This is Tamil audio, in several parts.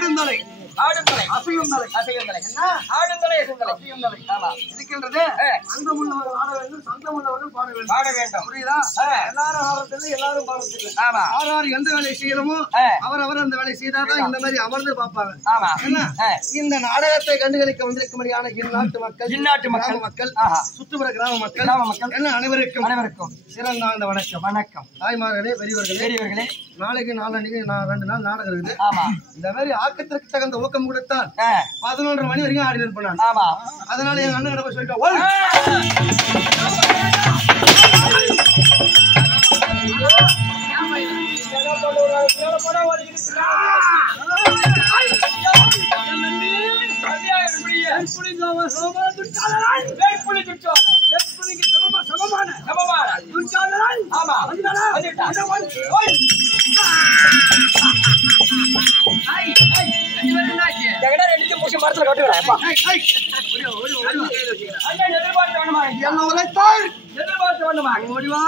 ஆடுந்தலை அசையும் தலை ஆடுந்தலை இருக்கின்றது. அங்கம் உள்ளவர்கள் ஆட வேண்டும், சங்கம் உள்ளவர்கள் பாட வேண்டும். புரியுதா? எல்லாரும் ஆடுறது எல்லாரும் பாடுறது. ஆறாறு எந்த வேலை செய்யணுமோ அவர் அந்த வேலை செய்தாதான் இந்த மாதிரி அமர்ந்து பார்ப்பாங்க. இந்த நாடகத்தை கண்டுகளிக்க வந்திருக்கும்படியான இந்நாட்டு மக்கள் சுற்றுப்புற கிராம மக்கள் என்ன அனைவருக்கும் சிறந்த வணக்கம். தாய்மார்களே, பெரியவர்களே, நாளைக்கு 2 நாள் நாடகம் இருக்குது. இந்த மாதிரி ஆக்கத்திற்கு தகுந்த ஊக்கம் கொடுத்தால் 11:30 மணி வரைக்கும் ஆடி இருப்பான். அதனால எங்க அண்ணன் கிட்ட போய் சொல்லிட்டோம், ஓடிவா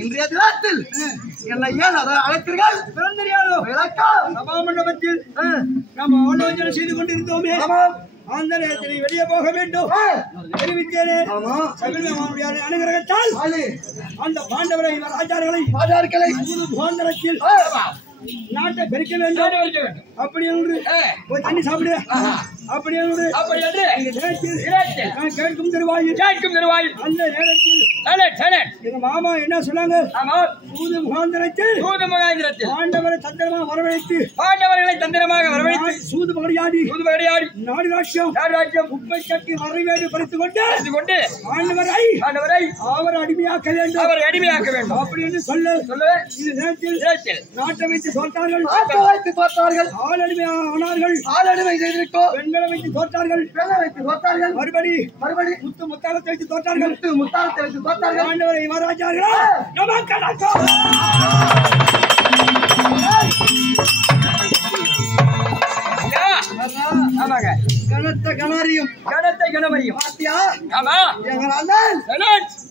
இன்றைய தினத்தில் என்னை ஏன் அழைத்தீர்கள்? சபாமண்டபத்தில் நாம் ஆலோசனை செய்து கொண்டிருந்தோமே, அந்த நேரத்தில் வெளியே போக வேண்டும் தெரிவித்தேனே. அனுகிரகத்தால் அந்த பாண்டவரை ராஜாக்களை போந்தரத்தில் நாட்டை பெருக்க வேண்டும். அப்படி என்று தண்ணி சாப்பிடு, அப்படி என்று கேட்கும் தருவாயில் அந்த நேரத்தில் எங்க மாமா என்ன சொன்னாங்க? சூது முகாந்திரத்தில் பாண்டவரை தந்திரமாக வரவழைத்து சூது மகடியாடி நாடு ராஜ்யம் குப்பை கட்டி மறைவேடு பறித்துக் கொண்டு ஆண்டவரை அவர் அடிமையாக்க வேண்டும் அப்படி என்று சொல்ல இந்த நேரத்தில் நாட்டை வைத்து தோற்றார்கள், ஆள் அடிமை செய்திருக்கோம், பெண்களை வைத்து தோற்றார்கள், மறுபடி முத்தாளத்தை வைத்து தோற்றார்கள், ஆண்டவரை மகாராஜார்களா கனத்த கணவரையும் பாத்தியா?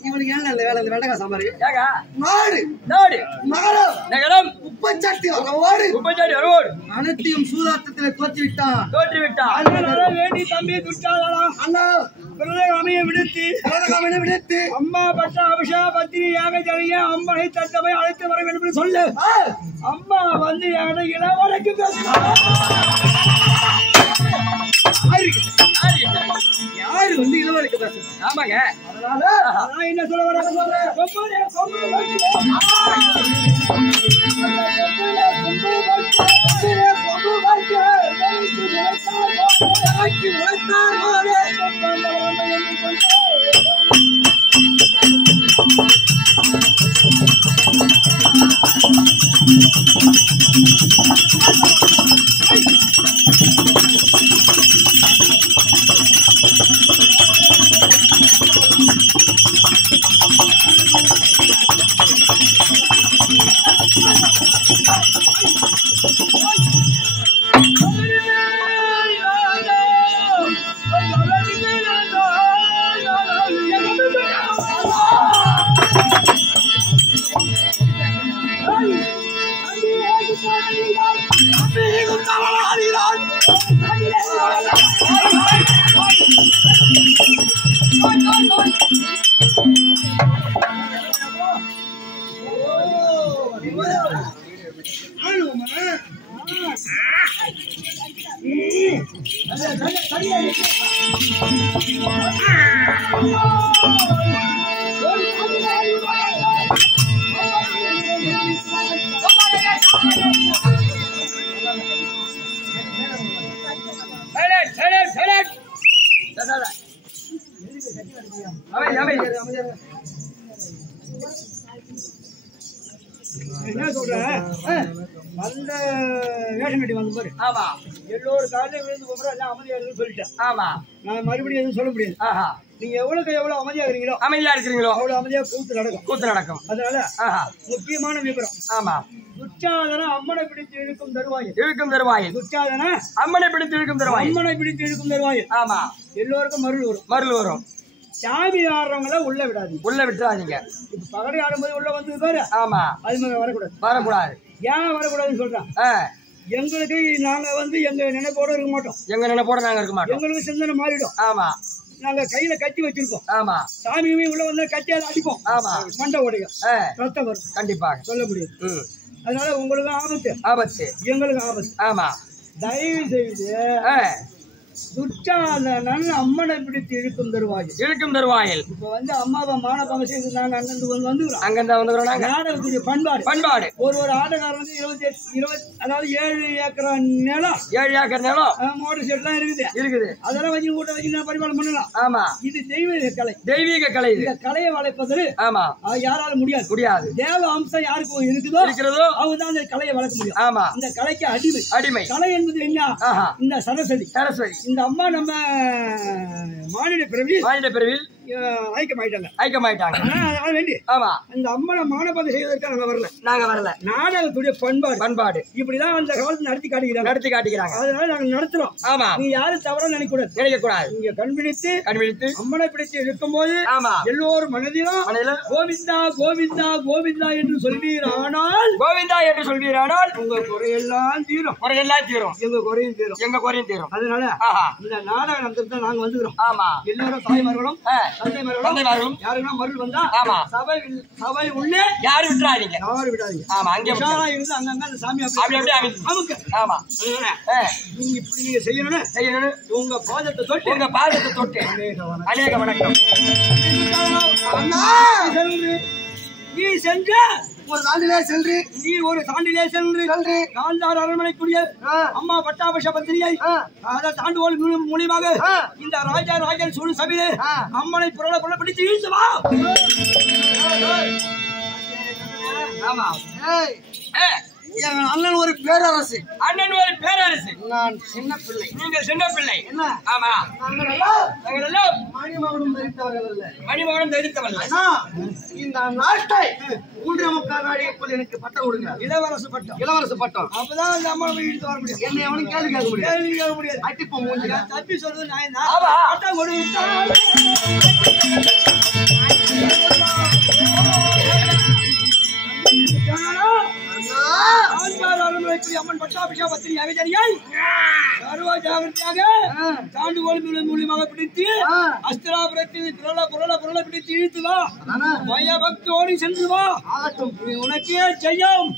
இவனுக்கு ஏன் வேலை இந்த வெண்டகா சாம்பாரு நாடு நகரம் குப்பைச்சாட்டி அனைத்தையும் சூதாட்டத்திலே தோற்றுவிட்டான். வேண்டி தம்பி துஷ்டாளா அண்ணா அமைய விடுத்து அம்மா பட்ட அபிஷா பத்திரி யாக ஜனிய அம்மனை தட்டமை அழைத்து வர வேண்டும் சொல்லு. அம்மா வந்து இளவரக்கு பேசுகிறார். ஆமாங்க. அதனால நான் என்ன சொல்ல வரேன் என்ன சொல்றேன் அந்த வேஷம் கட்டி வந்து பாரு. ஆமா, எல்லோரும் காலையில விழுந்து போறோம் எல்லாம் அமைதியா இருக்குன்னு சொல்லிட்டேன். ஆமா, நான் மறுபடியும் எதுவும் சொல்ல முடியாது. நீங்க எவ்வளவுக்கு எவ்வளவு அமைதியா இருக்கிறீங்களோ அவ்வளவு அமைதியா கூத்து நடக்கும். அதனால முக்கியமான விவரம். ஆமா, துச்சாதன அம்மனை பிடித்து இழுக்கும் தருவாயில் துச்சாதன அம்மனை பிடித்து இழுக்கும் தருவாயில். ஆமா, எல்லோருக்கும் மருள் வரும். சாமி ஆடுறவங்கள உள்ள விட்டுறாதீங்க. இப்ப பகடை ஆடும்போது உள்ள வந்து பாரு. ஆமா, அது மாதிரி வரக்கூடாது. ஏன் வரக்கூடாதுன்னு சொல்றேன். எங்களுக்கு நாங்க வந்து எங்க நினைப்போட இருக்க மாட்டோம். எங்களுக்கு சிந்தனை மாறிடும். ஆமா, நாங்க கையில கட்டி வச்சிருக்கோம். ஆமா, சாமியுமே உள்ள வந்து கட்டியால அடிப்போம். ஆமா, மண்டை உடையும், ரத்தம் வரும். கண்டிப்பாக சொல்ல முடியும். அதனால உங்களுக்கு ஆபத்து, எங்களுக்கு ஆபத்து. ஆமா, தயவு செய்து துச்சாதனன் அம்மனை பிடித்து இழுக்கும் தருவாயில். இப்ப வந்து அம்மாவை மானபங்க செய்து நாங்க அங்கிருந்து வந்துக்கிறோம். நாடகத்துடைய பண்பாடு ஒரு ஆட்டக்காரன் வந்து 7 ஏக்கர் நிலம் மோட்டர் செட் எல்லாம் இருக்குது. அதெல்லாம் வச்சு கூட்ட வச்சு பரிமாணம் பண்ணலாம். ஆமா, இது தெய்வீக கலை. இந்த கலையை வளர்ப்பது ஆமா யாராலும் முடியாது. தேவ அம்சம் யாருக்கு இருக்கிறதோ அவங்க தான் அந்த கலையை வளர்க்க முடியும். ஆமா, இந்த கலைக்கு அடிமை. கலை என்பது என்ன? இந்த சரஸ்வதி. இந்த அம்மா நம்ம மாநில பிறவியில் ஐக்கியமாயிட்டாங்க. ஆமா, இந்த அம்மனை மானபங்கம் செய்வதற்காக நாங்க வரல. நாடகத்துடைய பண்பாடு இப்படிதான் அந்த காலத்துல நடத்தி காட்டுகிறாங்க. அதனால நாங்க நடத்துறோம். ஆமா, நீ யாரும் தவறா நினைக்க கூடாது. நீங்க கண்பிடித்து அம்மனை பிடித்து இருக்கும் போது எல்லோரும் மனதிலும் கோவிந்தா கோவிந்தா கோவிந்தா என்று சொல்வீரானால் உங்க குறையெல்லாம் தீரும். எங்க குறையும் தீரும். அதனால இந்த நாடகம் நடத்திட்டு நாங்க வந்துக்கிறோம். ஆமா, எல்லாரும் தாய்மார்களும் தந்தைமார்களும் யாருன்னா மருள் வந்தா சபை உள்ளே யாரும் விடாதீங்க. ஆமா, அங்கே இருந்து அங்கங்க அந்த சாமி அப்படியே அமுக்கு. ஆமா, நீங்க இப்படி நீங்க செய்யணும். உங்க பாதத்தை தொட்டு அநேக வணக்கம். நீ சென்ற ஒரு தாண்டிலே சென்று காந்தார் அரண்மனைக்குரிய அம்மா பட்டாபிஷ பத்திரியை அதை தாண்டுவோல் மூலியமாக இந்த ராஜன் சூழ் சபையிலே அம்மனை புரள பிடித்து இழுத்து வா. ஆமா, அண்ணன் ஒரு பேரரசு. நான் சின்ன பிள்ளை, நீங்கள் சின்ன பிள்ளை. என்ன? ஆமா, நாங்கள் மணிமகுடம் தரித்தவர்கள். இந்த நாட்டை 3 நாடு எனக்கு பட்டம் கொடுங்க. இளவரசு பட்டம். அப்பதான் அந்த அம்மா இழுத்து வர முடியும். என்ன எவனும் கேள்வி கேட்க முடியாது. அட்டிப்போம் மூஞ்சி தப்பி சொல்றது நான் பட்டம் கொடுத்தா அம்மன் பட்டாபிஷா பத்திரி அகஜரியை சர்வ ஜாகிரதையாக தாண்டுகோல் மூலியமாக பிடித்து அஸ்திராபுரத்தில் புரள பிடித்து இழுத்து வா. பயபக்தோடு சென்று வா. உனக்கே செய்யும்.